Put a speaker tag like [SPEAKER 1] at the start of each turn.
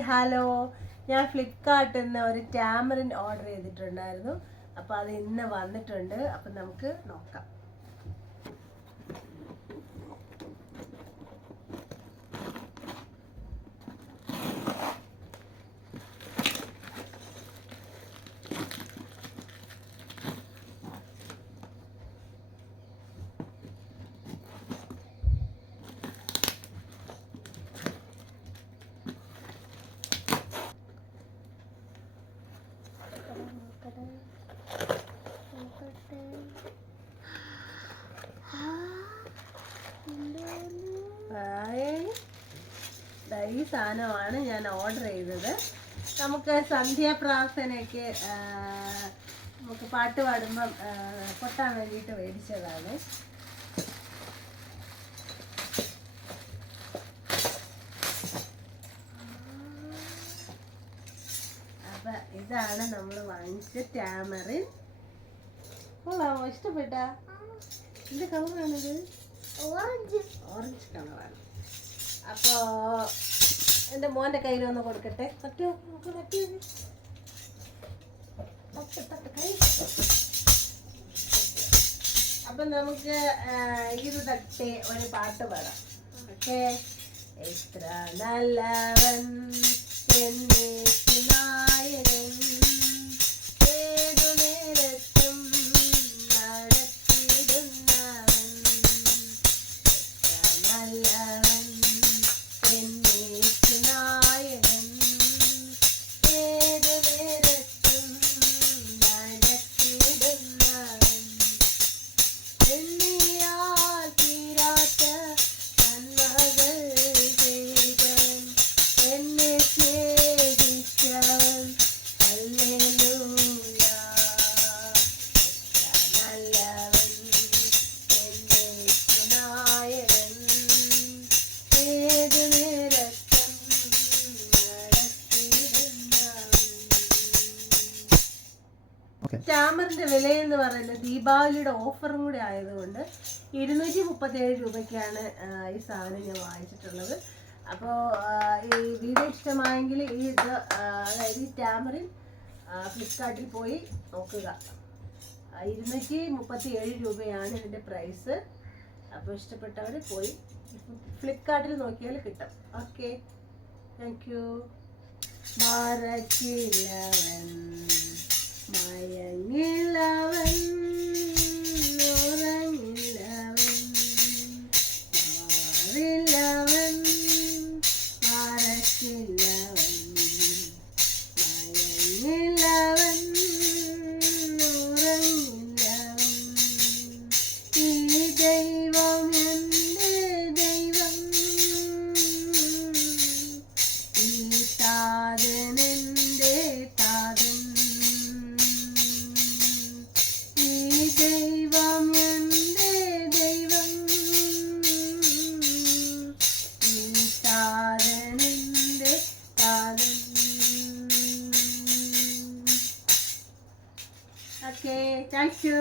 [SPEAKER 1] Hello. ഞാൻ ഫ്ലിപ്കാർട്ടിൽ നിന്ന് ഒരു ടാമറിൻ ഓർഡർ ചെയ്തിട്ടുണ്ടായിരുന്നു. അപ്പോൾ അത് ഇന്ന് വന്നിട്ടുണ്ട്. അപ്പം നമുക്ക് നോക്കാം ഹായ് ദാ ഈ സാധനമാണ് ഞാൻ ഓർഡർ ചെയ്തത്. നമുക്ക് സന്ധ്യാപ്രാർത്ഥനയ്ക്ക് നമുക്ക് പാട്ട് പാടുമ്പം പൊട്ടാൻ വേണ്ടിയിട്ട് മേടിച്ചതാണ് അപ്പൊ ഇതാണ് നമ്മൾ വാങ്ങിച്ച ടാമറിൻ. കൊള്ളാമോ? ഇഷ്ടപ്പെട്ട? എന്ത് കളറാണിത് ഓറഞ്ച്. ഓറഞ്ച് കളറാണ്. അപ്പോൾ എന്റെ മോന്റെ കയ്യിലൊന്ന് കൊടുക്കട്ടെ? തട്ടി തട്ടി തട്ട് കൈ അപ്പം നമുക്ക് ഇത് തട്ടി ഒരു പാട്ട് പാടാം. ഓക്കെ? എത്ര നല്ലവൻ എന്നേക്കു ടാമറിന്റെ വില എന്ന് പറയുന്നത് ദീപാവലിയുടെ ഓഫറും കൂടി ആയതുകൊണ്ട് ഇരുന്നൂറ്റി മുപ്പത്തി ഏഴ് രൂപയ്ക്കാണ് ഈ സാധനം ഞാൻ വാങ്ങിച്ചിട്ടുള്ളത്. അപ്പോൾ ഈ വീഡിയോ ഇഷ്ടമായെങ്കിൽ ഈ ഇത് അതായത് ഈ ടാമറിൻ ഫ്ലിപ്കാർട്ടിൽ പോയി നോക്കുക. ഇരുന്നൂറ്റി മുപ്പത്തി ഏഴ് രൂപയാണ് ഇതിന്റെ പ്രൈസ്. അപ്പോൾ ഇഷ്ടപ്പെട്ടവർ പോയി ഫ്ലിപ്കാർട്ടിൽ നോക്കിയാൽ കിട്ടും. Okay. Thank you. Mayonnaise. Okay thank you